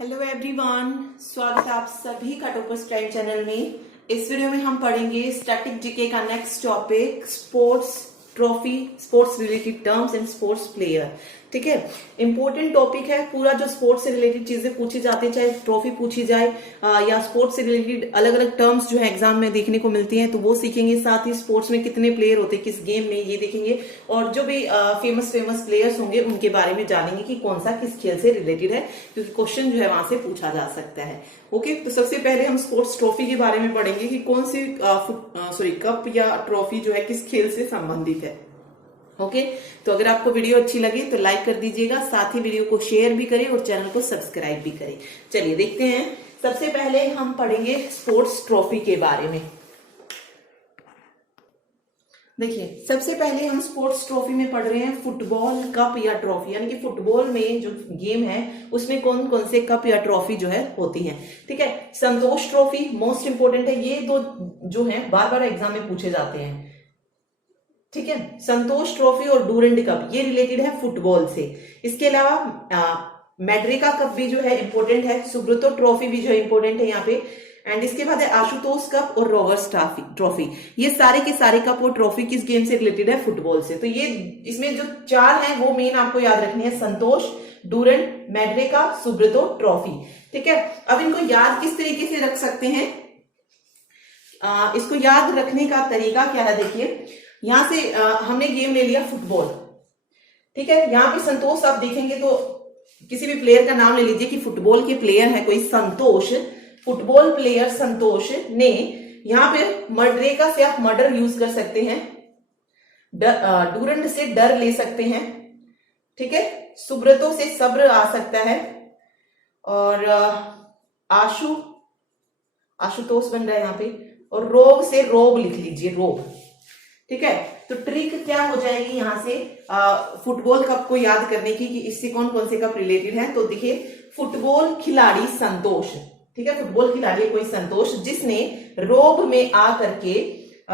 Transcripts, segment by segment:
Hello everyone, स्वागत है आप सभी का टॉपर्स प्राइम चैनल में। इस वीडियो में हम पढ़ेंगे स्टैटिक जीके का next topic sports trophy, sports related terms and sports player. ठीक है, इंपॉर्टेंट टॉपिक है। पूरा जो स्पोर्ट्स से रिलेटेड चीजें पूछी जाती है, चाहे ट्रॉफी पूछी जाए या स्पोर्ट्स से रिलेटेड अलग अलग टर्म्स जो है एग्जाम में देखने को मिलती हैं, तो वो सीखेंगे। साथ ही स्पोर्ट्स में कितने प्लेयर होते हैं किस गेम में, ये देखेंगे। और जो भी फेमस प्लेयर्स होंगे उनके बारे में जानेंगे कि कौन सा किस खेल से रिलेटेड है, क्योंकि क्वेश्चन जो है वहां से पूछा जा सकता है। ओके, तो सबसे पहले हम स्पोर्ट्स ट्रॉफी के बारे में पढ़ेंगे कि कौन सी कप या ट्रॉफी जो है किस खेल से संबंधित है। ओके, तो अगर आपको वीडियो अच्छी लगे तो लाइक कर दीजिएगा, साथ ही वीडियो को शेयर भी करें और चैनल को सब्सक्राइब भी करें। चलिए देखते हैं। सबसे पहले हम पढ़ेंगे स्पोर्ट्स ट्रॉफी के बारे में। देखिए, सबसे पहले हम स्पोर्ट्स ट्रॉफी में पढ़ रहे हैं फुटबॉल कप या ट्रॉफी, यानी कि फुटबॉल में जो गेम है उसमें कौन कौन से कप या ट्रॉफी जो है होती हैं। ठीक है, संतोष ट्रॉफी मोस्ट इंपोर्टेंट है। ये दो जो है बार बार एग्जाम में पूछे जाते हैं। ठीक है, संतोष ट्रॉफी और डूरंड कप ये रिलेटेड है फुटबॉल से। इसके अलावा मैड्रिका कप भी जो है इंपॉर्टेंट है, सुब्रतो ट्रॉफी भी जो है इंपॉर्टेंट है यहाँ पे। एंड इसके बाद है आशुतोष कप और रोवर्स ट्रॉफी। ये सारे के सारे कप और ट्रॉफी किस गेम से रिलेटेड है? फुटबॉल से। तो ये इसमें जो चार हैं वो मेन आपको याद रखनी है, संतोष, डूरंड, मैड्रिका, सुब्रतो ट्रॉफी। ठीक है, अब इनको याद किस तरीके से रख सकते हैं? इसको याद रखने का तरीका क्या है? देखिए, यहां से हमने गेम ले लिया फुटबॉल। ठीक है, यहां पे संतोष आप देखेंगे तो किसी भी प्लेयर का नाम ले लीजिए कि फुटबॉल के प्लेयर है कोई संतोष, फुटबॉल प्लेयर संतोष ने यहां पे मड्रेका से आप मर्डर यूज कर सकते हैं, डूरंड से डर ले सकते हैं। ठीक है, सुब्रतो से सब्र आ सकता है, और आशुतोष बन रहा है यहां पे, और रोग से रोग लिख लीजिए, रोग। ठीक है, तो ट्रिक क्या हो जाएगी यहां से फुटबॉल कप को याद करने की कि इससे कौन कौन से कप रिलेटेड है। तो देखिए, फुटबॉल खिलाड़ी संतोष, ठीक है, फुटबॉल खिलाड़ी कोई संतोष जिसने रोग में आकर क्या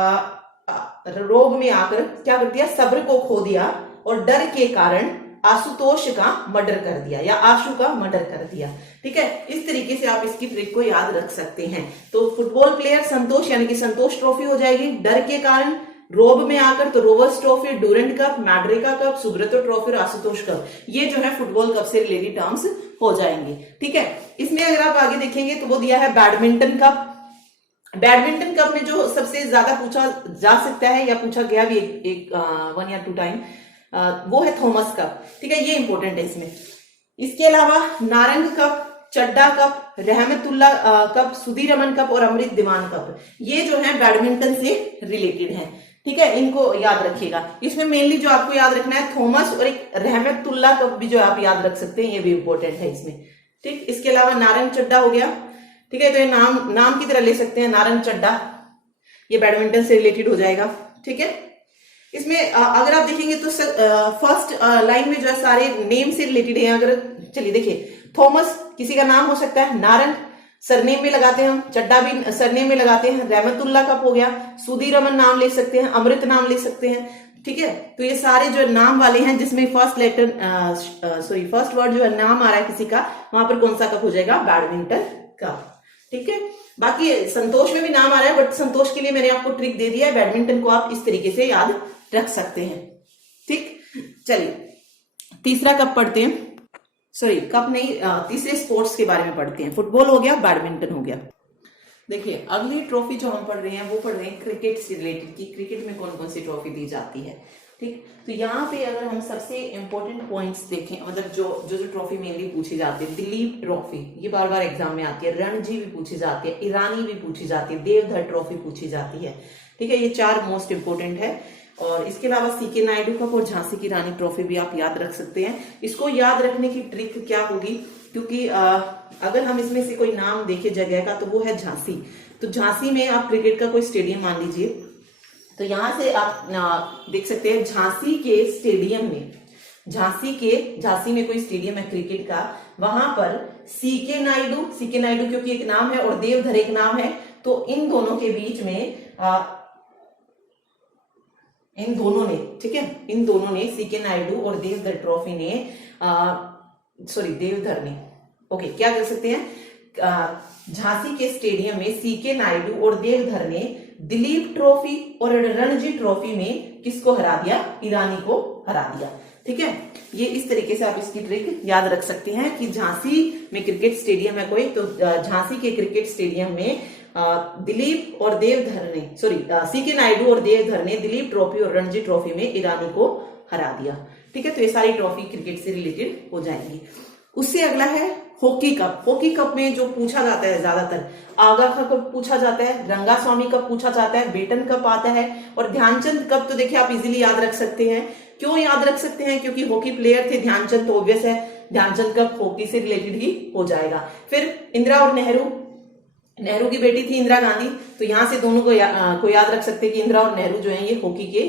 कर दिया? सब्र को खो दिया और डर के कारण आशुतोष का मर्डर कर दिया या आशु का मर्डर कर दिया। ठीक है, इस तरीके से आप इसकी ट्रिक को याद रख सकते हैं। तो फुटबॉल प्लेयर संतोष यानी कि संतोष ट्रॉफी हो जाएगी, डर के कारण, रोब में आकर तो Rovers trophy, Durand cup, Merdeka cup, Subroto trophy और आशुतोष कप, ये जो है फुटबॉल कप से रिलेटेड टर्म्स हो जाएंगे। ठीक है, इसमें अगर आप आगे देखेंगे तो वो दिया है बैडमिंटन कप। बैडमिंटन कप में जो सबसे ज्यादा पूछा जा सकता है या पूछा गया भी एक 1 या 2 टाइम, वो है थॉमस कप। ठीक है, ये इंपॉर्टेंट है इसमें। इसके अलावा Narang cup, Chadha cup, Rahmatullah cup, Sudirman cup और अमृत दीवान कप, ये जो है बैडमिंटन से रिलेटेड है। ठीक है, इनको याद रखिएगा। इसमें मेनली जो आपको याद रखना है थॉमस और एक रहमतुल्ला कप भी जो आप याद रख सकते हैं, ये भी इंपॉर्टेंट है इसमें। ठीक, इसके अलावा नारंग चड्डा हो गया। ठीक है, तो ये नाम की तरह ले सकते हैं, नारंग चड्डा, ये बैडमिंटन से रिलेटेड हो जाएगा। ठीक है, इसमें अगर आप देखेंगे तो फर्स्ट लाइन में जो है सारे नेम से रिलेटेड है। अगर चलिए देखिए, थॉमस किसी का नाम हो सकता है, नारंग सरनेम में लगाते हैं हम, चड्डा भी सरनेम में लगाते हैं, रहमतुल्ला कप हो गया, सुधीरमन नाम ले सकते हैं, अमृत नाम ले सकते हैं। ठीक है, तो ये सारे जो नाम वाले हैं जिसमें फर्स्ट वर्ड जो है नाम आ रहा है किसी का, वहां पर कौन सा कप हो जाएगा? Badminton cup. ठीक है, बाकी संतोष में भी नाम आ रहा है, बट संतोष के लिए मैंने आपको ट्रिक दे दिया है, बैडमिंटन को आप इस तरीके से याद रख सकते हैं। ठीक, चलिए तीसरा कप पढ़ते हैं। कप नहीं, तीसरे स्पोर्ट्स के बारे में पढ़ते हैं। फुटबॉल हो गया, बैडमिंटन हो गया। देखिए, अगली ट्रॉफी जो हम पढ़ रहे हैं वो पढ़ रहे हैं क्रिकेट से रिलेटेड की क्रिकेट में कौन कौन सी ट्रॉफी दी जाती है। ठीक, तो यहाँ पे अगर हम सबसे इंपॉर्टेंट पॉइंट्स देखें, मतलब जो ट्रॉफी मेनली पूछी जाती है, दिलीप ट्रॉफी, ये बार बार एग्जाम में आती है, रणजी भी पूछी जाती है, ईरानी भी पूछी जाती है, देवधर ट्रॉफी पूछी जाती है। ठीक है, ये 4 मोस्ट इंपोर्टेंट है। और इसके अलावा सीके नायडू कप और झांसी की रानी ट्रॉफी भी आप याद रख सकते हैं। इसको याद रखने की ट्रिक क्या होगी, क्योंकि अगर हम इसमें से कोई नाम देखे जगह का तो वो है झांसी। तो झांसी में आप क्रिकेट का कोई स्टेडियम मान लीजिए, तो यहां से आप देख सकते हैं झांसी के स्टेडियम में, झांसी में कोई स्टेडियम है क्रिकेट का, वहां पर सीके नायडू क्योंकि एक नाम है और देवधर एक नाम है, तो इन दोनों के बीच में इन दोनों ने सीके नायडू और देवधर ट्रॉफी ने देवधर ने ओके, क्या कर सकते हैं, झांसी के स्टेडियम में सीके नायडू और देवधर ने दिलीप ट्रॉफी और रणजी ट्रॉफी में किसको हरा दिया, ईरानी को हरा दिया। ठीक है, ये इस तरीके से आप इसकी ट्रिक याद रख सकते हैं कि झांसी में क्रिकेट स्टेडियम है कोई, तो झांसी के क्रिकेट स्टेडियम में दिलीप और देवधर ने, सीके नायडू और देवधर ने दिलीप ट्रॉफी और रणजी ट्रॉफी में ईरानी को हरा दिया। ठीक है, तो ये सारी ट्रॉफी क्रिकेट से रिलेटेड हो जाएंगी। उससे अगला है हॉकी कप। हॉकी कप में जो पूछा जाता है ज्यादातर, आगा कप पूछा जाता है, रंगास्वामी कप पूछा जाता है, बेटन कप आता है, और ध्यानचंद कप तो देखिए आप इजीली याद रख सकते हैं। क्यों याद रख सकते हैं, क्योंकि हॉकी प्लेयर थे ध्यानचंद, तो ऑब्वियस है ध्यानचंद कप हॉकी से रिलेटेड ही हो जाएगा। फिर इंदिरा और नेहरू, नेहरू की बेटी थी इंदिरा गांधी, तो यहां से दोनों को याद रख सकते हैं कि इंदिरा और नेहरू जो है ये हॉकी के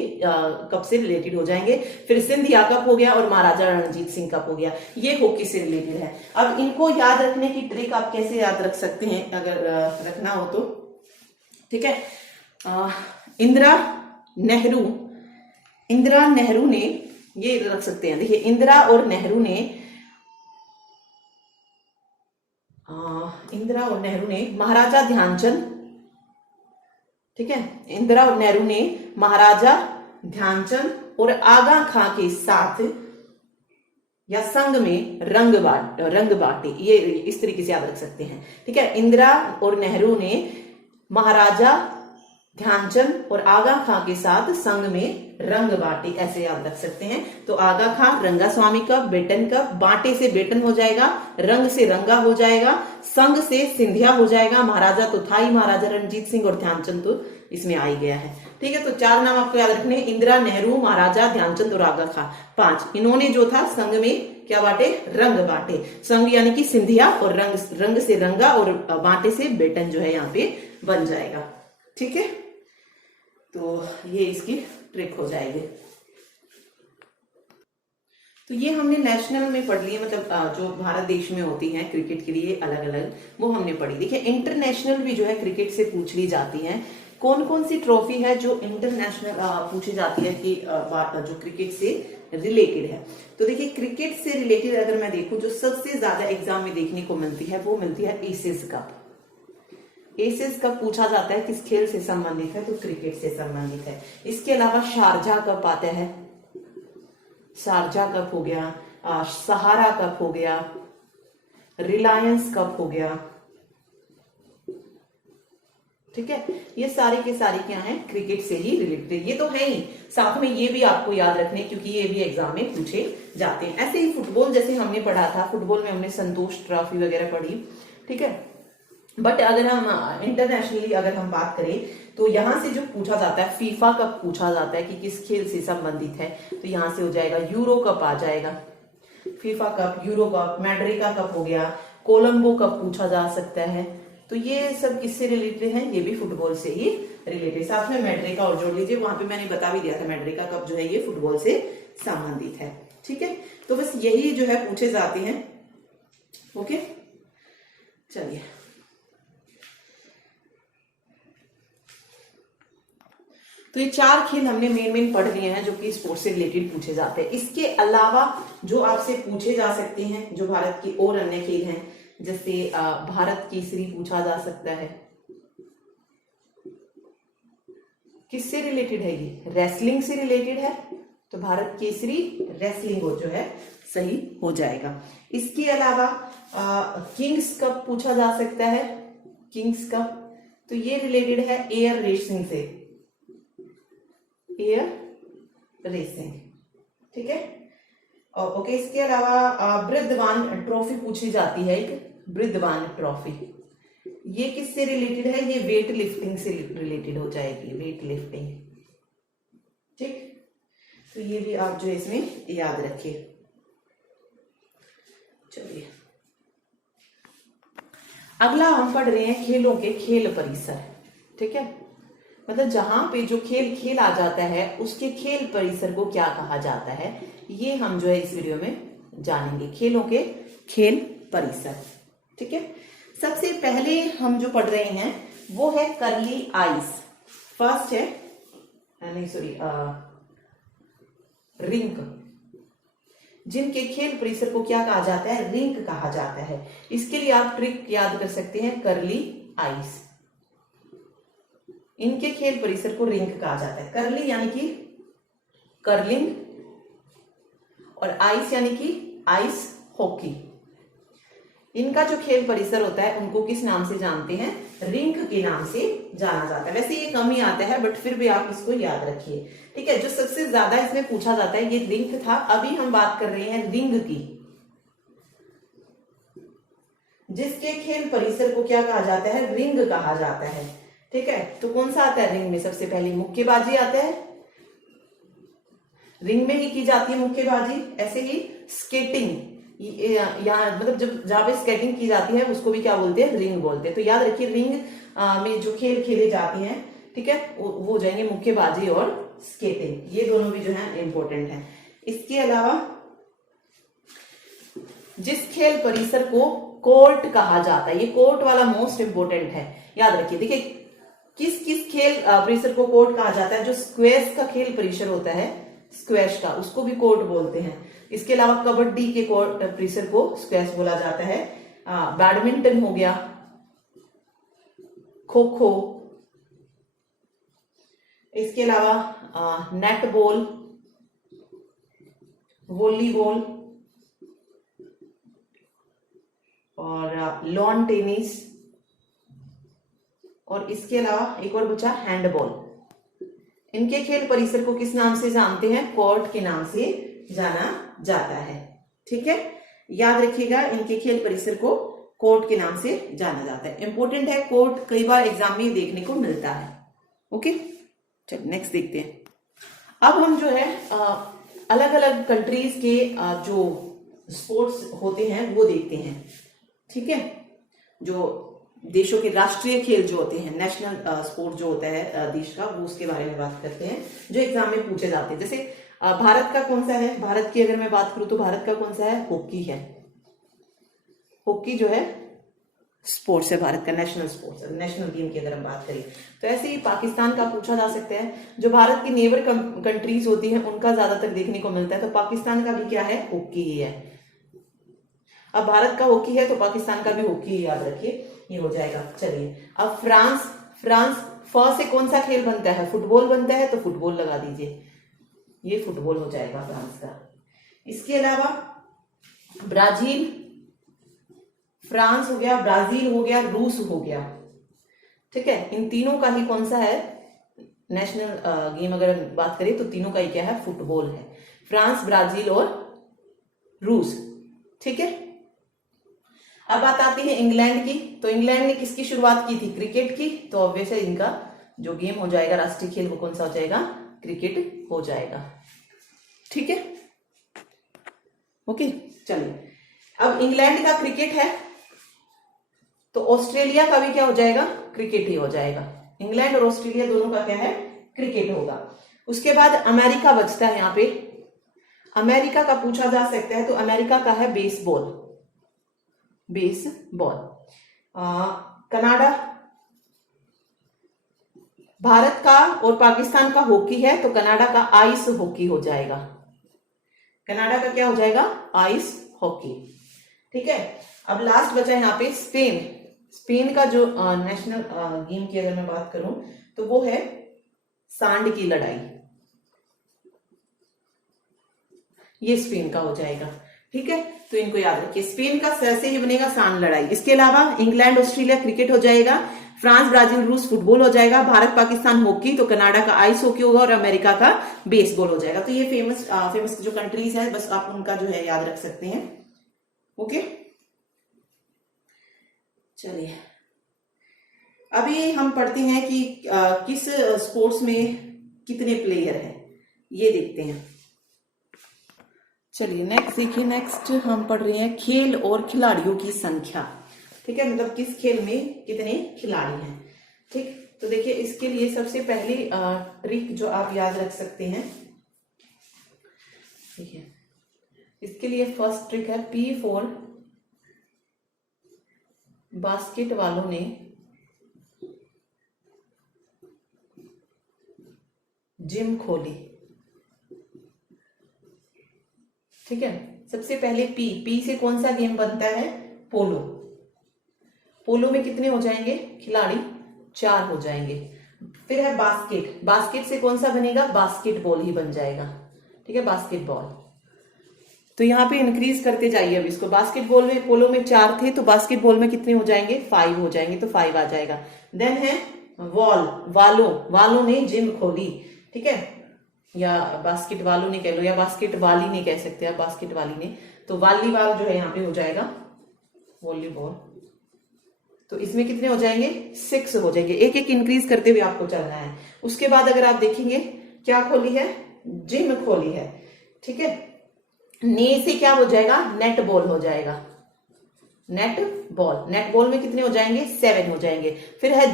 कप से रिलेटेड हो जाएंगे। फिर सिंधिया कप हो गया और महाराजा रणजीत सिंह कप हो गया, ये हॉकी से रिलेटेड है। अब इनको याद रखने की ट्रिक आप कैसे याद रख सकते हैं, अगर रखना हो तो, ठीक है, इंदिरा नेहरू ने, ये रख सकते हैं, देखिए इंदिरा और नेहरू ने महाराजा ध्यानचंद, ठीक है, इंदिरा और नेहरू ने महाराजा ध्यानचंद और आगा खां के साथ या संग में रंग बांटे, ये इस तरीके से याद रख सकते हैं। ठीक है, इंदिरा और नेहरू ने महाराजा ध्यानचंद और आगा खां के साथ संग में रंग बांटे, ऐसे याद रख सकते हैं। तो आगा खां रंगास्वामी कप, बेटन कप, बांटे से बेटन हो जाएगा, रंग से रंगा हो जाएगा, संग से सिंधिया हो जाएगा, महाराजा तो था ही महाराजा रणजीत सिंह, और ध्यानचंद तो इसमें आ ही गया है। ठीक है, तो 4 नाम आपको याद रखने, इंदिरा, नेहरू, महाराजा ध्यानचंद और आगा खां। 5 इन्होंने जो था संग में क्या बांटे, रंग बांटे। संग यानी कि सिंधिया, और रंग से रंगा, और बांटे से बेटन जो है यहाँ पे बन जाएगा। ठीक है, तो ये इसकी ट्रिक हो जाएगी। तो ये हमने नेशनल में पढ़ ली है, मतलब जो भारत देश में होती हैं क्रिकेट के लिए अलग अलग, वो हमने पढ़ी। देखिए इंटरनेशनल भी जो है क्रिकेट से पूछ ली जाती है। कौन कौन सी ट्रॉफी है जो इंटरनेशनल पूछी जाती है कि जो क्रिकेट से रिलेटेड है। तो देखिए क्रिकेट से रिलेटेड अगर मैं देखूं, जो सबसे ज्यादा एग्जाम में देखने को मिलती है वो मिलती है एसेस कप। एसेस कप पूछा जाता है किस खेल से संबंधित है, तो क्रिकेट से संबंधित है। इसके अलावा शारजा कप आता है, शारजा कप हो गया, सहारा कप हो गया, रिलायंस कप हो गया। ठीक है, ये सारे के सारे क्या हैं, क्रिकेट से ही रिलेटेड। ये तो है ही, साथ में ये भी आपको याद रखने, क्योंकि ये भी एग्जाम में पूछे जाते हैं। ऐसे ही फुटबॉल जैसे हमने पढ़ा था, फुटबॉल में हमने संतोष ट्रॉफी वगैरह पढ़ी। ठीक है, बट अगर हम इंटरनेशनली अगर हम बात करें, तो यहां से जो पूछा जाता है, फीफा कप पूछा जाता है कि किस खेल से संबंधित है, तो यहां से हो जाएगा यूरो कप आ जाएगा। FIFA cup, Euro cup, Merdeka cup हो गया, कोलंबो कप पूछा जा सकता है। तो ये सब किससे रिलेटेड है, ये भी फुटबॉल से ही रिलेटेड। साथ में मैड्रिका और जोड़ लीजिए, वहां पे मैंने बता भी दिया था, मैड्रिका कप जो है ये फुटबॉल से संबंधित है। ठीक है, तो बस यही जो है पूछे जाते हैं। ओके, चलिए तो ये 4 खेल हमने मेन पढ़ लिए हैं जो कि स्पोर्ट्स से रिलेटेड पूछे जाते हैं। इसके अलावा जो आपसे पूछे जा सकते हैं, जो भारत की और अन्य खेल हैं, जैसे भारत केसरी पूछा जा सकता है। किससे रिलेटेड है ये, रेसलिंग से रिलेटेड है, तो भारत केसरी रेसलिंग जो है सही हो जाएगा। इसके अलावा किंग्स कप पूछा जा सकता है, किंग्स कप, तो ये रिलेटेड है एयर रेसिंग से, एयर रेसिंग। ठीक है, ओके। इसके अलावा बृद्धवान ट्रॉफी पूछी जाती है, एक बृद्धवान ट्रॉफी, ये किससे रिलेटेड है, ये वेट लिफ्टिंग से रिलेटेड हो जाएगी, वेट लिफ्टिंग। ठीक, तो ये भी आप जो है इसमें याद रखिए। चलिए अगला हम पढ़ रहे हैं खेलों के खेल परिसर। ठीक है, मतलब जहां पे जो खेल खेल आ जाता है उसके खेल परिसर को क्या कहा जाता है, ये हम जो है इस वीडियो में जानेंगे, खेलों के खेल परिसर। ठीक है, सबसे पहले हम जो पढ़ रहे हैं वो है करली आइस। फर्स्ट है, नहीं सॉरी, रिंक। जिनके खेल परिसर को क्या कहा जाता है, रिंक कहा जाता है। इसके लिए आप ट्रिक याद कर सकते हैं, करली आइस। इनके खेल परिसर को रिंक कहा जाता है। करली यानी कि कर्लिंग और आइस यानी कि आइस हॉकी। इनका जो खेल परिसर होता है उनको किस नाम से जानते हैं, रिंक के नाम से जाना जाता है। वैसे ये कम ही आता है बट फिर भी आप इसको याद रखिए, ठीक है। जो सबसे ज्यादा इसमें पूछा जाता है ये रिंक था। अभी हम बात कर रहे हैं रिंग की, जिसके खेल परिसर को क्या कहा जाता है, रिंग कहा जाता है, ठीक है। तो कौन सा आता है रिंग में, सबसे पहले मुक्केबाजी आता है, रिंग में ही की जाती है मुक्केबाजी। ऐसे ही स्केटिंग, यहाँ मतलब जब जहां पे स्केटिंग की जाती है उसको भी क्या बोलते हैं, रिंग बोलते हैं। तो याद रखिए रिंग में जो खेल खेले जाते हैं, ठीक है, वो हो जाएंगे मुक्केबाजी और स्केटिंग। ये दोनों भी जो है इंपॉर्टेंट है। इसके अलावा जिस खेल परिसर को कोर्ट कहा जाता है, ये कोर्ट वाला मोस्ट इंपोर्टेंट है, याद रखिए। देखिए किस किस खेल परिसर को कोर्ट कहा जाता है, जो स्क्वैश का खेल परिसर होता है, स्क्वैश का, उसको भी कोर्ट बोलते हैं। इसके अलावा कबड्डी के कोर्ट परिसर को स्क्वैश बोला जाता है। बैडमिंटन हो गया, खो खो, इसके अलावा नेटबॉल, वॉलीबॉल और लॉन टेनिस, और इसके अलावा एक और बचा हैंडबॉल। इनके खेल परिसर को किस नाम से जानते हैं, कोर्ट के नाम से जाना जाता है, ठीक है। याद रखिएगा इनके खेल परिसर को कोर्ट के नाम से जाना जाता है। इंपॉर्टेंट है, कोर्ट कई बार एग्जाम में देखने को मिलता है। ओके, चलिए नेक्स्ट देखते हैं। अब हम जो है अलग अलग कंट्रीज के जो स्पोर्ट्स होते हैं वो देखते हैं, ठीक है। जो देशों के राष्ट्रीय खेल जो होते हैं, नेशनल स्पोर्ट जो होता है देश का, वो उसके बारे में बात करते हैं जो एग्जाम में पूछे जाते हैं। जैसे भारत का कौन सा है, भारत की अगर मैं बात करूं तो भारत का कौन सा है, हॉकी है। हॉकी जो है स्पोर्ट्स है भारत का, नेशनल स्पोर्ट्स है, नेशनल गेम की अगर हम बात करें। तो ऐसे ही पाकिस्तान का पूछा जा सकता है। जो भारत की नेबर कंट्रीज होती हैं उनका ज्यादातर देखने को मिलता है, तो पाकिस्तान का भी क्या है, हॉकी ही है। अब भारत का हॉकी है तो पाकिस्तान का भी हॉकी, याद रखिए, ये हो जाएगा। चलिए अब फ्रांस, फ्रांस फ से कौन सा खेल बनता है, फुटबॉल बनता है, तो फुटबॉल लगा दीजिए, ये फुटबॉल हो जाएगा फ्रांस का। इसके अलावा ब्राजील, फ्रांस हो गया, ब्राजील हो गया, रूस हो गया, ठीक है। इन तीनों का ही कौन सा है नेशनल गेम, अगर हम बात करें तो तीनों का ही क्या है, फुटबॉल है। फ्रांस, ब्राजील और रूस, ठीक है। अब बात आती है इंग्लैंड की। तो इंग्लैंड ने किसकी शुरुआत की थी, क्रिकेट की। तो ऑब्वियस है इनका जो गेम हो जाएगा राष्ट्रीय खेल वो कौन सा हो जाएगा, क्रिकेट हो जाएगा, ठीक है। ओके, चलिए अब इंग्लैंड का क्रिकेट है तो ऑस्ट्रेलिया का भी क्या हो जाएगा, क्रिकेट ही हो जाएगा। इंग्लैंड और ऑस्ट्रेलिया दोनों का क्या है, क्रिकेट होगा। उसके बाद अमेरिका बचता है यहाँ पे। अमेरिका का पूछा जा सकता है तो अमेरिका का है बेसबॉल, बेसबॉल। कनाडा, भारत का और पाकिस्तान का हॉकी है तो कनाडा का आइस हॉकी हो जाएगा। कनाडा का क्या हो जाएगा, आइस हॉकी, ठीक है। अब लास्ट बचा यहाँ पे स्पेन। स्पेन का जो नेशनल गेम की अगर मैं बात करूं तो वो है सांड की लड़ाई, ये स्पेन का हो जाएगा, ठीक है। तो इनको याद रखिए, स्पेन का से ही बनेगा सांड लड़ाई। इसके अलावा इंग्लैंड ऑस्ट्रेलिया क्रिकेट हो जाएगा, फ्रांस ब्राजील रूस फुटबॉल हो जाएगा, भारत पाकिस्तान हॉकी, तो कनाडा का आइस हॉकी होगा और अमेरिका का बेसबॉल हो जाएगा। तो ये फेमस जो कंट्रीज है बस आप उनका जो है याद रख सकते हैं। ओके, चलिए अभी हम पढ़ते हैं कि किस स्पोर्ट्स में कितने प्लेयर हैं, ये देखते हैं। चलिए नेक्स्ट देखिए, नेक्स्ट हम पढ़ रहे हैं खेल और खिलाड़ियों की संख्या, ठीक है। मतलब किस खेल में कितने खिलाड़ी हैं, ठीक। तो देखिए इसके लिए सबसे पहली ट्रिक जो आप याद रख सकते हैं, ठीक है। इसके लिए फर्स्ट ट्रिक है P फॉर बास्केट वालों ने जिम खोली। ठीक है। सबसे पहले पी से कौन सा गेम बनता है? पोलो। पोलो में कितने हो जाएंगे खिलाड़ी? 4 हो जाएंगे। फिर है बास्केट से कौन सा बनेगा? बास्केटबॉल ही बन जाएगा, ठीक है, बास्केटबॉल। तो यहाँ पे इंक्रीज करते जाइए अब इसको। बास्केटबॉल में, पोलो में 4 थे, तो बास्केटबॉल में कितने हो जाएंगे? 5 हो जाएंगे, तो 5 आ जाएगा। देन है वालों ने जिम खोली, ठीक है, या बास्केट वालों ने कह लो, या बास्केट वाली ने कह सकते हैं, बास्केट वाली ने। तो वॉलीबॉल जो है यहाँ पे हो जाएगा वॉलीबॉल। तो इसमें कितने हो जाएंगे? 6 हो जाएंगे। एक एक इंक्रीज करते हुए आपको चलना है। उसके बाद अगर आप देखेंगे क्या खोली है? जिम खोली है, ठीक है। ने से क्या हो जाएगा? नेट बॉल हो जाएगा, नेट बॉल में कितने हो जाएंगे? 7 हो जाएंगे। फिर है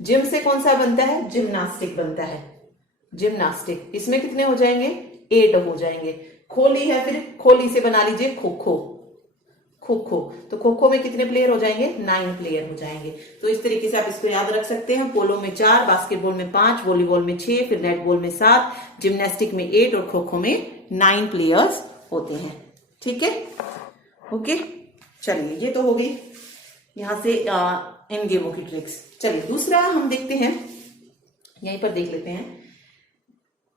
जिम से कौन सा बनता है? जिम्नास्टिक बनता है, जिम्नास्टिक। इसमें कितने हो जाएंगे? 8 हो जाएंगे। खोली है, फिर खोली से बना लीजिए खो खो। तो खो खो में कितने प्लेयर हो जाएंगे? 9 प्लेयर हो जाएंगे। तो इस तरीके से आप इसको याद रख सकते हैं। पोलो में 4, बास्केटबॉल में 5, वॉलीबॉल में 6, फिर नेटबॉल में 7, जिम्नास्टिक में 8 और खो खो में 9 प्लेयर्स होते हैं, ठीक है। ओके, चलिए ये तो हो गई यहां से इन गेमों की ट्रिक्स। चलिए दूसरा हम देखते हैं, यहीं पर देख लेते हैं।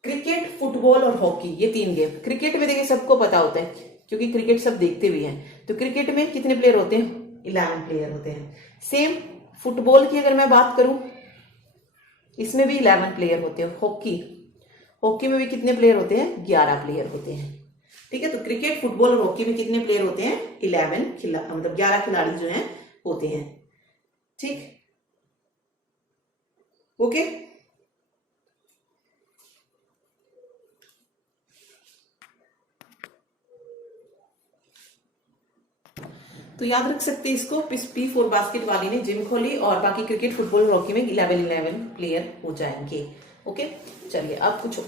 क्रिकेट, फुटबॉल और हॉकी, ये 3 गेम। क्रिकेट में देखिए सबको पता होता है क्योंकि क्रिकेट सब देखते भी हैं। तो क्रिकेट में कितने प्लेयर होते हैं? 11 प्लेयर होते हैं। सेम फुटबॉल की अगर मैं बात करूं, इसमें भी 11 प्लेयर होते हैं। हॉकी में भी कितने प्लेयर होते हैं? 11 प्लेयर होते हैं, ठीक है। तो क्रिकेट, फुटबॉल और हॉकी में कितने प्लेयर होते हैं? 11 खिलाड़ी जो हैं होते हैं, ठीक। ओके, तो याद रख सकते हैं इसको। पी फॉर बास्केट वाली ने जिम खोली, और बाकी क्रिकेट, फुटबॉल और हॉकी में 11 प्लेयर हो जाएंगे। ओके, चलिए अब कुछ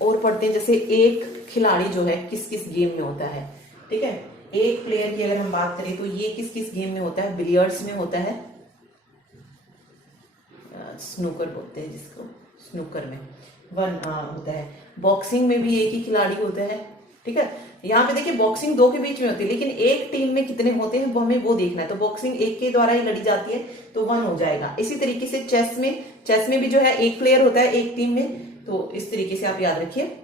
और पढ़ते हैं। जैसे एक खिलाड़ी जो है किस किस गेम में होता है, ठीक है। एक प्लेयर की अगर हम बात करें तो ये किस किस गेम में होता है? बिलियर्ड्स में होता है, स्नूकर बोलते हैं जिसको, स्नूकर में 1 होता है। बॉक्सिंग में भी एक ही खिलाड़ी होता है, ठीक है। यहाँ पे देखिए बॉक्सिंग 2 के बीच में होती है, लेकिन एक टीम में कितने होते हैं वो हमें वो देखना है। तो बॉक्सिंग 1 के द्वारा ही लड़ी जाती है, तो 1 हो जाएगा। इसी तरीके से चेस में भी जो है 1 प्लेयर होता है एक टीम में। तो इस तरीके से आप याद रखिए।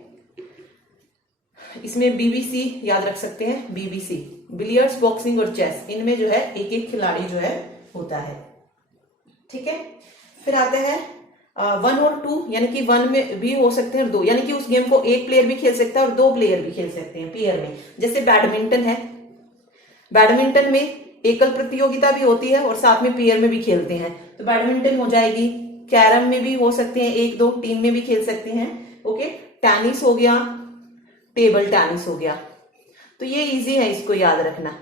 इसमें बीबीसी याद रख सकते हैं, बीबीसी, बिलियर्ड्स, बॉक्सिंग और चेस, इनमें जो है एक एक खिलाड़ी जो है होता है, ठीक है। फिर आते हैं 1 और 2, यानी कि 1 में भी हो सकते हैं 2, यानी कि उस गेम को 1 प्लेयर भी खेल सकता है और 2 प्लेयर भी खेल सकते हैं पेयर में। जैसे बैडमिंटन है, बैडमिंटन में एकल प्रतियोगिता भी होती है और साथ में पेयर में भी खेलते हैं, तो बैडमिंटन हो जाएगी। कैरम में भी हो सकते हैं 1-2, टीम में भी खेल सकते हैं। ओके, टेनिस हो गया, टेबल टेनिस हो गया। तो ये इजी है, इसको याद रखना,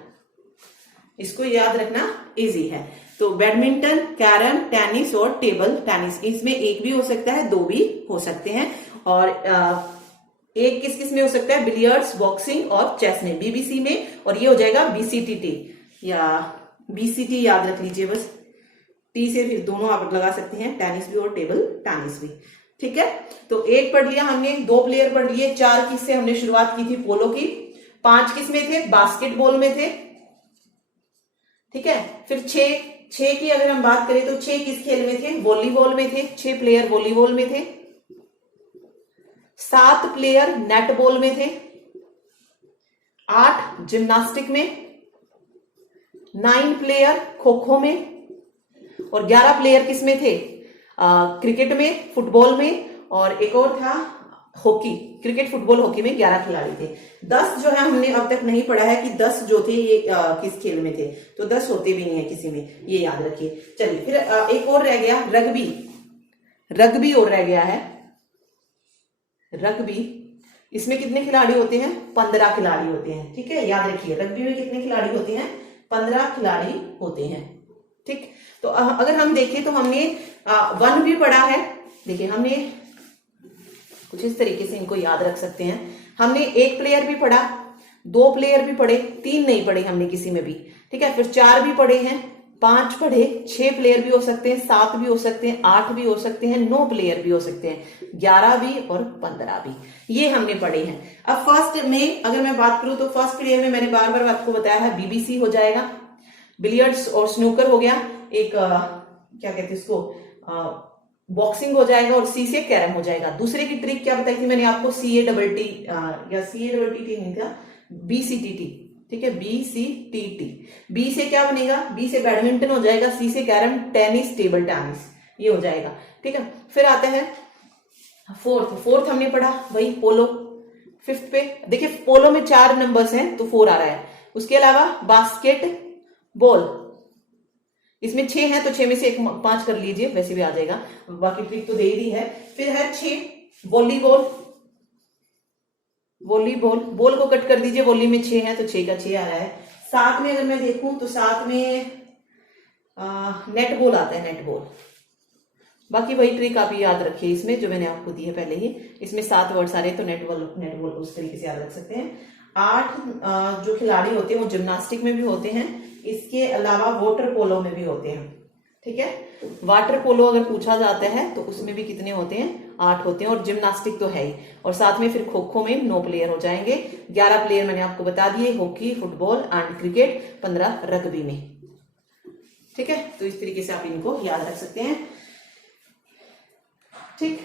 इसको याद रखना इजी है। तो बैडमिंटन, कैरम, टेनिस और टेबल टेनिस, इसमें 1 भी हो सकता है, 2 भी हो सकते हैं। और एक किस किस में हो सकता है? बिलियर्ड्स, बॉक्सिंग और चेस में, बीबीसी में। और ये हो जाएगा बीसीटीटी या बीसीटी, याद रख लीजिए बस। टी से फिर दोनों आप लगा सकते हैं, टेनिस भी और टेबल टेनिस भी, ठीक है। तो 1 पढ़ लिया हमने, 2 प्लेयर पढ़ लिए, 4 किस से हमने शुरुआत की थी? पोलो की। 5 किस में थे? बास्केटबॉल में थे, ठीक है। फिर 6 की अगर हम बात करें तो 6 किस खेल में थे? वॉलीबॉल में थे, 6 प्लेयर वॉलीबॉल में थे। 7 प्लेयर नेटबॉल में थे, 8 जिम्नास्टिक में, 9 प्लेयर खो खो में, और 11 प्लेयर किस में थे? क्रिकेट में, फुटबॉल में, और एक और था हॉकी। क्रिकेट, फुटबॉल, हॉकी में 11 खिलाड़ी थे। 10 जो है हमने अब तक नहीं पढ़ा है कि 10 जो थे ये किस खेल में थे, तो 10 होते भी नहीं है किसी में, ये याद रखिए। चलिए फिर एक और रह गया, रग्बी और रह गया है, रग्बी। इसमें कितने खिलाड़ी होते हैं? 15 खिलाड़ी होते हैं, ठीक है, याद रखिए। रग्बी में कितने खिलाड़ी होते हैं? 15 खिलाड़ी होते हैं, ठीक। तो अगर हम देखें तो हमने 1 भी पढ़ा है, देखिए हमने कुछ इस तरीके से इनको याद रख सकते हैं। हमने 1 प्लेयर भी पढ़ा, 2 प्लेयर भी पढ़े, 3 नहीं पढ़े हमने किसी में भी, ठीक है। फिर 4 भी पढ़े हैं, 5 पढ़े, 6 प्लेयर भी हो सकते हैं, 7 भी हो सकते हैं, 8 भी हो सकते हैं, 9 प्लेयर भी हो सकते हैं, 11 भी और 15 भी, ये हमने पढ़े हैं। अब फर्स्ट में अगर मैं बात करूं तो फर्स्ट प्लेयर में मैंने बार बार आपको बताया है बीबीसी हो जाएगा, बिलियर्ड्स और स्नूकर हो गया, एक क्या कहते हैं इसको, बॉक्सिंग हो जाएगा, और सी से कैरम हो जाएगा। दूसरे की ट्रिक क्या बताई थी मैंने आपको, CATT या CATT नहीं था, BCTT, ठीक है, BCTT। बी से क्या बनेगा, बी से बैडमिंटन हो जाएगा, सी से कैरम, टेनिस, टेबल टेनिस, ये हो जाएगा, ठीक है। फिर आते हैं फोर्थ हमने पढ़ा वही पोलो। फिफ्थ पे देखिए पोलो में 4 नंबर्स हैं तो 4 आ रहा है। उसके अलावा बास्केट बॉल, इसमें 6 हैं तो 6 में से 5 कर लीजिए, वैसे भी आ जाएगा, बाकी ट्रिक तो दे ही दी है। फिर है 6 वॉलीबॉल, बॉल को कट कर दीजिए, वॉली में 6 है तो 6 का 6 आ रहा है। 7 में अगर मैं देखूं तो 7 में नेट बॉल आता है, नेट बॉल। बाकी वही ट्रिक आप याद रखिए इसमें जो मैंने आपको दी है पहले ही, इसमें 7 वर्ड सारे तो नेट बॉल को उस तरीके से याद रख सकते हैं। 8 जो खिलाड़ी होते हैं वो जिम्नास्टिक में भी होते हैं, इसके अलावा वाटर पोलो में भी होते हैं, ठीक है। वाटर पोलो अगर पूछा जाता है तो उसमें भी कितने होते हैं, 8 होते हैं, और जिम्नास्टिक तो है ही। और साथ में फिर खो खो में 9 प्लेयर हो जाएंगे, 11 प्लेयर मैंने आपको बता दिए hockey, football and cricket, 15 rugby में, ठीक है। तो इस तरीके से आप इनको याद रख सकते हैं, ठीक।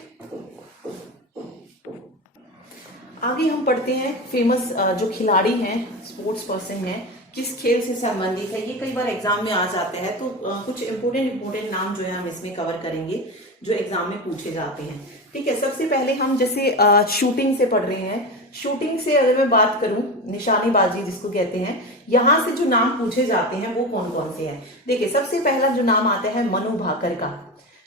आगे हम पढ़ते हैं फेमस जो खिलाड़ी हैं, स्पोर्ट्स पर्सन हैं, किस खेल से संबंधित है। ये कई बार एग्जाम में आ जाते हैं, तो कुछ इंपोर्टेंट नाम जो है हम इसमें कवर करेंगे जो एग्जाम में पूछे जाते हैं, ठीक है। सबसे पहले हम जैसे शूटिंग से पढ़ रहे हैं, शूटिंग से अगर मैं बात करूं, निशानेबाजी जिसको कहते हैं, यहां से जो नाम पूछे जाते हैं वो कौन कौन से हैं। देखिए सबसे पहला जो नाम आता है मनु भाकर का।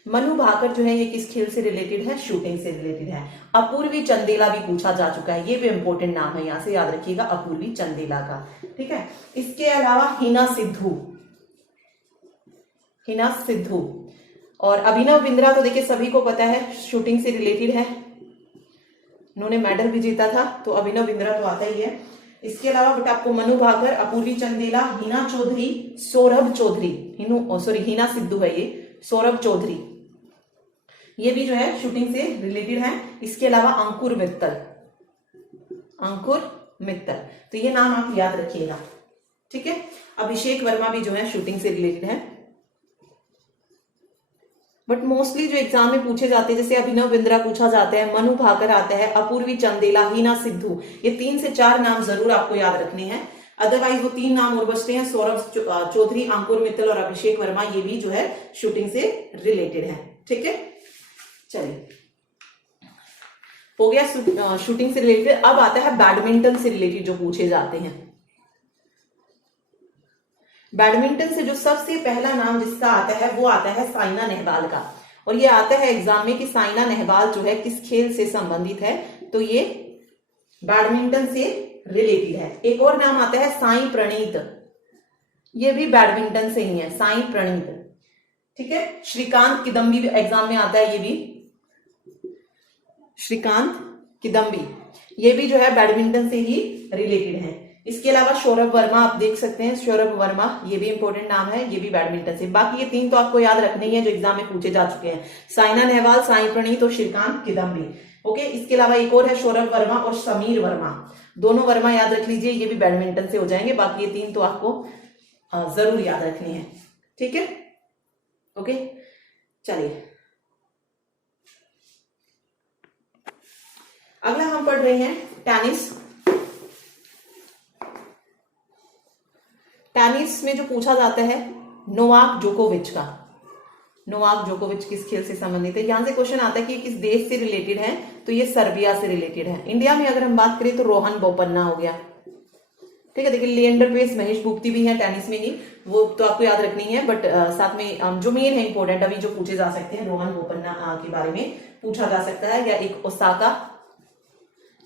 मनु भाकर जो है ये किस खेल से रिलेटेड है, शूटिंग से रिलेटेड है। अपूर्वी चंदेला भी पूछा जा चुका है, ये भी इंपॉर्टेंट नाम है, यहां से याद रखिएगा, अपूर्वी चंदेला का, ठीक है। इसके अलावा हिना सिद्धू और अभिनव बिंद्रा तो देखिए सभी को पता है शूटिंग से रिलेटेड है, उन्होंने मेडल भी जीता था, तो अभिनव बिंद्रा तो आता ही है। इसके अलावा बेटा आपको मनु भाकर, अपूर्वी चंदेला, हिना चौधरी, सौरभ चौधरी, हिना सिद्धू है ये, सौरभ चौधरी, ये भी जो है शूटिंग से रिलेटेड है। इसके अलावा अंकुर मित्तल, तो ये नाम आप याद रखिएगा, ठीक है। अभिषेक वर्मा भी जो है शूटिंग से रिलेटेड है, बट मोस्टली जो एग्जाम में पूछे जाते हैं, जैसे अभिनव बिंद्रा पूछा जाता है, मनु भाकर आता है, अपूर्वी चंदेला, हिना सिद्धू, ये 3 से 4 नाम जरूर आपको याद रखने हैं। अदरवाइज वो 3 नाम और बचते हैं, सौरभ चौधरी, अंकुर मित्तल और अभिषेक वर्मा, ये भी जो है शूटिंग से रिलेटेड है, ठीक है। चलिए हो गया शूटिंग से रिलेटेड। अब आता है बैडमिंटन से रिलेटेड जो पूछे जाते हैं। बैडमिंटन से जो सबसे पहला नाम जिसका आता है वो आता है साइना नेहवाल का, और ये आता है एग्जाम में कि साइना नेहवाल जो है किस खेल से संबंधित है, तो ये बैडमिंटन से रिलेटेड है। एक और नाम आता है साई प्रणीत, ये भी बैडमिंटन से ही है, साई प्रणीत, ठीक है। श्रीकांत किदम्बी एग्जाम में आता है, ये भी श्रीकांत किदम्बी, ये भी जो है बैडमिंटन से ही रिलेटेड है। इसके अलावा सौरभ वर्मा आप देख सकते हैं, सौरभ वर्मा ये भी इंपॉर्टेंट नाम है, ये भी बैडमिंटन से। बाकी ये 3 तो आपको याद रखने ही है जो एग्जाम में पूछे जा चुके हैं, साइना नेहवाल, साई प्रणीत और श्रीकांत किदम्बी, ओके। इसके अलावा एक और है सौरभ वर्मा और समीर वर्मा, दोनों वर्मा याद रख लीजिए, ये भी बैडमिंटन से हो जाएंगे। बाकी ये 3 तो आपको जरूर याद रखनी है, ठीक है, ओके। चलिए अगला हम पढ़ रहे हैं टेनिस में जो पूछा जाता है नोवाक जोकोविच का। नोवाक जोकोविच किस खेल से संबंधित है, यहां से क्वेश्चन आता है कि किस देश से रिलेटेड है, तो ये सर्बिया से रिलेटेड है। इंडिया में अगर हम बात करें तो रोहन बोपन्ना हो गया, ठीक है। देखिए लिएंडर पेस, महेश भूपति भी है टेनिस में ही, वो तो आपको याद रखनी है, बट साथ में जो मेन है इंपॉर्टेंट अभी जो पूछे जा सकते हैं, रोहन बोपन्ना के बारे में पूछा जा सकता है, या एक ओसाका,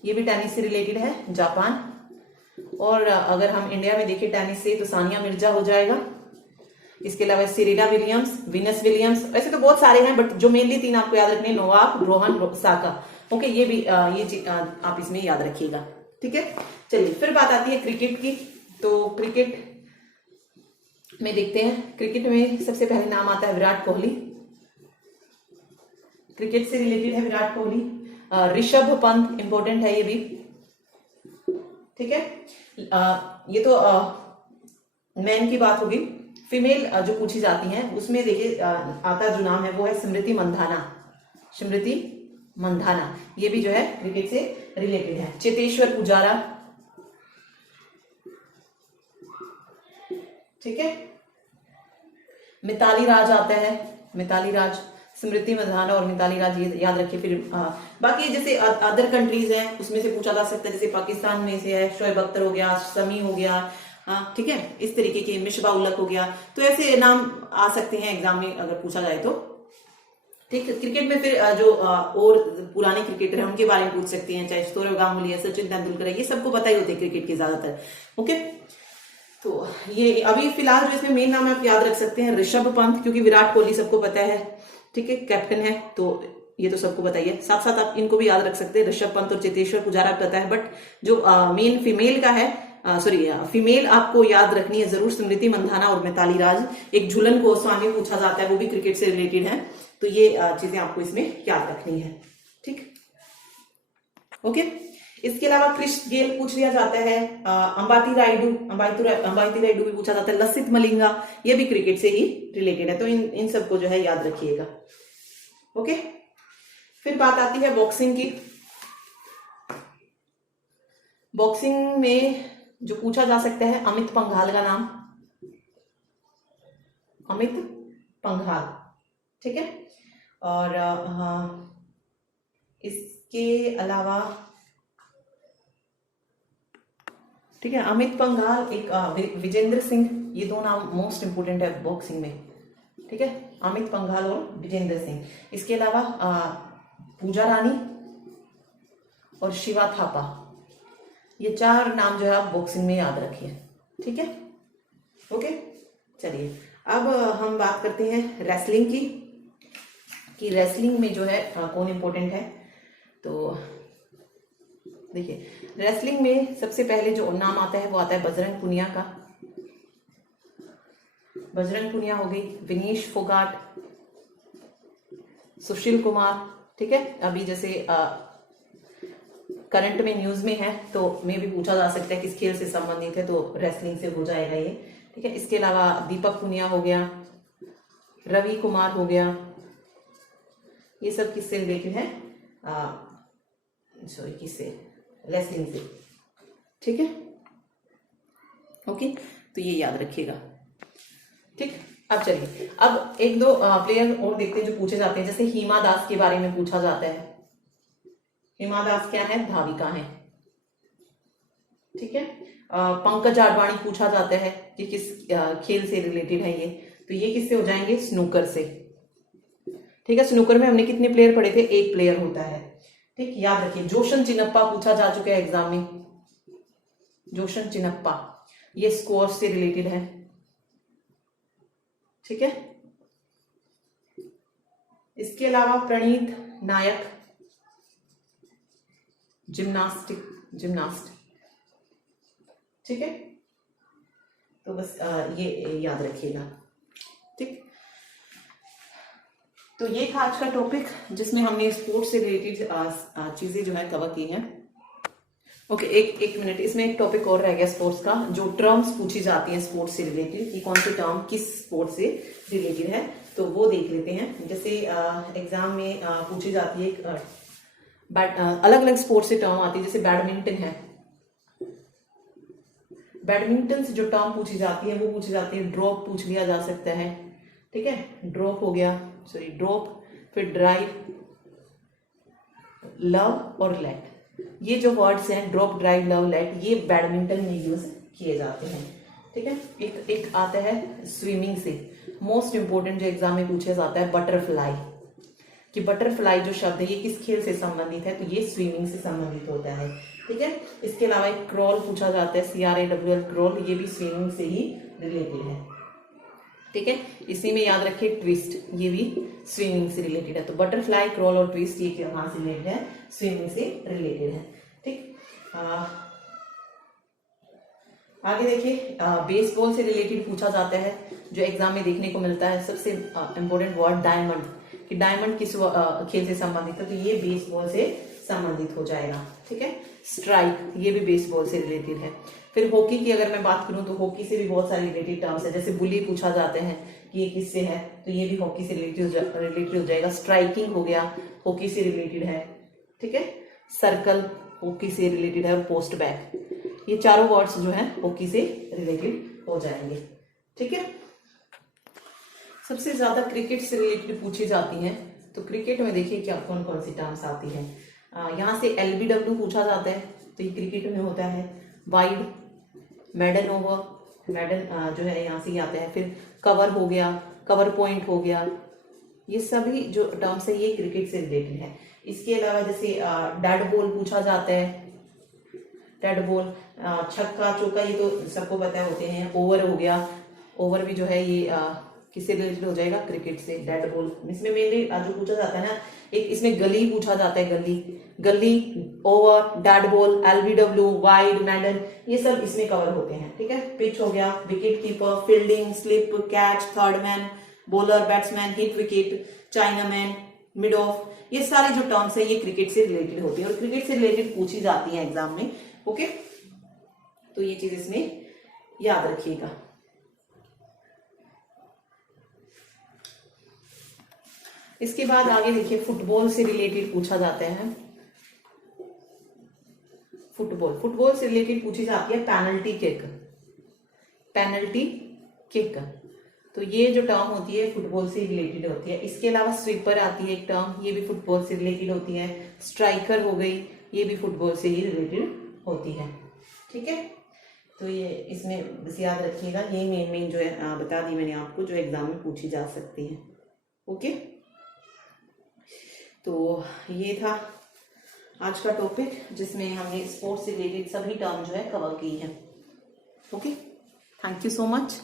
ये भी टेनिस से रिलेटेड है, जापान। और अगर हम इंडिया में देखें टेनिस से तो सानिया मिर्जा हो जाएगा। इसके अलावा सेरेना विलियम्स, वीनस विलियम्स, ऐसे तो बहुत सारे हैं, बट जो मेनली 3 आपको याद रखने, नोवाक, रोहन, ओसाका, ओके। ये भी ये आप इसमें याद रखिएगा, ठीक है। चलिए फिर बात आती है क्रिकेट की। तो क्रिकेट में देखते हैं, क्रिकेट में सबसे पहले नाम आता है विराट कोहली, क्रिकेट से रिलेटेड है विराट कोहली। ऋषभ पंत इंपॉर्टेंट है ये भी, ठीक है। ये तो मैन की बात होगी। फीमेल जो पूछी जाती हैं उसमें देखिए आता जो नाम है वो है स्मृति मंधाना, स्मृति मंधाना, ये भी जो है क्रिकेट से रिलेटेड है। चेतेश्वर पुजारा, ठीक है। मिताली राज आता है, मिताली राज, स्मृति मंधाना और मिताली राज, ये याद रखिए। फिर बाकी जैसे अदर कंट्रीज हैं उसमें से पूछा जा सकता है, जैसे पाकिस्तान में से है शोएब अख्तर हो गया, शमी हो गया, ठीक है, इस तरीके के, मिसबा उल हक हो गया, तो ऐसे नाम आ सकते हैं एग्जाम में अगर पूछा जाए तो, ठीक है। क्रिकेट में फिर जो और पुराने क्रिकेटर हैं उनके बारे में पूछ सकते हैं, चाहे सौरव गांगुली है, सचिन तेंदुलकर है, ये सबको पता ही होते हैं क्रिकेट के ज्यादातर, ओके। तो ये अभी फिलहाल जो इसमें मेन नाम आप याद रख सकते हैं ऋषभ पंत, क्योंकि विराट कोहली सबको पता है, ठीक है, कैप्टन है, तो ये तो सबको पता ही है। साथ साथ आप इनको भी याद रख सकते हैं, ऋषभ पंत और चेतेश्वर पुजारा पता है, बट जो मेन फीमेल का है, फीमेल आपको याद रखनी है जरूर, स्मृति मंधाना और मिताली राज। एक झूलन गोस्वामी पूछा जाता है, वो भी क्रिकेट से रिलेटेड है, तो ये चीजें आपको इसमें याद रखनी है, ठीक, ओके। इसके अलावा क्रिश गेल पूछ लिया जाता है, अंबाती रायडू भी पूछा जाता है, लसित मलिंगा, ये भी क्रिकेट से ही रिलेटेड है, तो इन सबको जो है याद रखिएगा, ओके। फिर बात आती है बॉक्सिंग की। बॉक्सिंग में जो पूछा जा सकता है अमित पंघाल का नाम, अमित पंघाल, ठीक है। और इसके अलावा, ठीक है, अमित पंघाल, एक विजेंद्र सिंह, ये दो नाम मोस्ट इंपोर्टेंट है बॉक्सिंग में, ठीक है, अमित पंघाल और विजेंद्र सिंह। इसके अलावा पूजा रानी और शिवा थापा, ये 4 नाम जो है आप बॉक्सिंग में याद रखिए, ठीक है, ओके। चलिए अब हम बात करते हैं रेसलिंग की, कि रेसलिंग में जो है कौन इंपॉर्टेंट है। तो देखिए रेसलिंग में सबसे पहले जो नाम आता है वो आता है बजरंग पुनिया का, बजरंग पुनिया हो गई, विनेश फोगाट, सुशील कुमार, ठीक है। अभी जैसे करंट में न्यूज में है तो में भी पूछा जा सकता है किस खेल से संबंधित है, तो रेसलिंग से हो जाएगा ये, ठीक है। इसके अलावा दीपक पुनिया हो गया, रवि कुमार हो गया, ये सब किससे रिलेटेड है, सॉरी किससे, रेसलिंग से, ठीक है, ओके। तो ये याद रखिएगा, ठीक। अब चलिए अब एक दो प्लेयर और देखते हैं जो पूछे जाते हैं, जैसे हिमा दास के बारे में पूछा जाता है। हिमा दास क्या है, धाविका है, ठीक है। पंकज आडवाणी पूछा जाता है कि किस खेल से रिलेटेड है ये, तो ये किससे हो जाएंगे, स्नूकर से, ठीक है। स्नूकर में हमने कितने प्लेयर पढ़े थे, 1 प्लेयर होता है, ठीक, याद रखिए। जोशन चिनप्पा पूछा जा चुका है एग्जाम में, जोशन चिनप्पा, ये स्क्वॉश से रिलेटेड है, ठीक है। इसके अलावा प्रणीत नायक, जिम्नास्ट, ठीक है। तो बस ये याद रखिएगा, ठीक। तो ये था आज का टॉपिक जिसमें हमने स्पोर्ट्स से रिलेटेड चीजें जो है कवर की हैं, ओके। एक मिनट, इसमें एक टॉपिक और रह गया स्पोर्ट्स का, जो टर्म्स पूछी जाती हैं स्पोर्ट्स से रिलेटेड, कि कौन सी टर्म किस स्पोर्ट से रिलेटेड है, तो वो देख लेते हैं। जैसे एग्जाम में पूछी जाती है अलग अलग स्पोर्ट्स से टर्म आती है, जैसे बैडमिंटन है, बैडमिंटन से जो टर्म पूछी जाती है वो पूछी जाती है ड्रॉप, पूछ लिया जा सकता है, ठीक है, ड्रॉप हो गया, सॉरी ड्रॉप, फिर ड्राइव, लव और लेट, ये जो वर्ड्स हैं ड्रॉप, ड्राइव, लव, लेट, ये बैडमिंटन में यूज किए जाते हैं, ठीक है। एक आता है स्विमिंग से, मोस्ट इंपोर्टेंट जो एग्जाम में पूछा जाता है बटरफ्लाई, कि बटरफ्लाई जो शब्द है ये किस खेल से संबंधित है, तो ये स्विमिंग से संबंधित होता है, ठीक है। इसके अलावा एक क्रॉल पूछा जाता है, CRAWL, क्रॉल, ये भी स्विमिंग से ही रिलेटेड है, ठीक है। इसी में याद रखिए ट्विस्ट, ये भी स्विमिंग से रिलेटेड है, तो बटरफ्लाई, क्रॉल और ट्विस्ट ये कहाँ से रिलेटेड है, स्विमिंग से रिलेटेड है, ठीक। आगे देखिए, बेसबॉल से रिलेटेड पूछा जाता है, जो एग्जाम में देखने को मिलता है। सबसे इंपॉर्टेंट वर्ड डायमंड, कि डायमंड किस खेल से संबंधित है, तो ये बेसबॉल से संबंधित हो जाएगा। ठीक है, स्ट्राइक ये भी बेसबॉल से रिलेटेड है। फिर हॉकी की अगर मैं बात करूं तो हॉकी से भी बहुत सारे रिलेटेड टर्म्स है, जैसे बुली पूछा जाते हैं कि ये किससे है, तो ये भी हॉकी से रिलेटेड हो जाएगा। स्ट्राइकिंग हो गया, हॉकी से रिलेटेड है। ठीक है, सर्कल हॉकी से रिलेटेड है, और पोस्ट बैक, ये चारों वर्ड्स जो है हॉकी से रिलेटेड हो जाएंगे। ठीक है, सबसे ज्यादा क्रिकेट से रिलेटेड पूछी जाती हैं, तो क्रिकेट में देखिए क्या कौन कौन सी टर्म्स आती है। यहाँ से LBW पूछा जाता है, तो ये क्रिकेट में होता है। वाइड, मेडन ओवर, मेडन जो है यहाँ से ही आता है। फिर कवर हो गया, कवर पॉइंट हो गया, ये सभी जो टर्म्स है ये क्रिकेट से रिलेटेड है। इसके अलावा जैसे डेड बॉल पूछा जाता है, डेड बॉल, छक्का चौका, ये तो सबको पता होते हैं। ओवर हो गया, ओवर भी जो है ये किससे रिलेटेड हो जाएगा, क्रिकेट से। डेड बॉल इसमें मेनली जो पूछा जाता है ना, एक इसमें गली पूछा जाता है, gully, gully, over, dead ball, LBW, wide, maiden, ये सब इसमें कवर होते हैं। ठीक है, पिच हो गया, wicket keeper, fielding, slip, catch, third man, bowler, batsman, hit wicket, chinaman, mid of, ये सारे जो टर्म्स है ये क्रिकेट से रिलेटेड होती है और क्रिकेट से रिलेटेड पूछी जाती है एग्जाम में। ओके, तो ये चीज इसमें याद रखिएगा। इसके बाद आगे देखिए, फुटबॉल से रिलेटेड पूछा जाता है। फुटबॉल से रिलेटेड पूछी जाती है पेनल्टी किक, पेनल्टी किक, तो ये जो टर्म होती है फुटबॉल से रिलेटेड होती है। इसके अलावा स्वीपर आती है एक टर्म, ये भी फुटबॉल से रिलेटेड होती है। स्ट्राइकर हो गई, ये भी फुटबॉल से ही रिलेटेड होती है। ठीक है, तो ये इसमें बस याद रखिएगा, ये मेन जो है बता दी मैंने आपको, जो एग्जाम में पूछी जा सकती है। ओके, तो ये था आज का टॉपिक, जिसमें हमने स्पोर्ट्स से रिलेटेड सभी टर्म जो है कवर की है। Okay, thank you so much.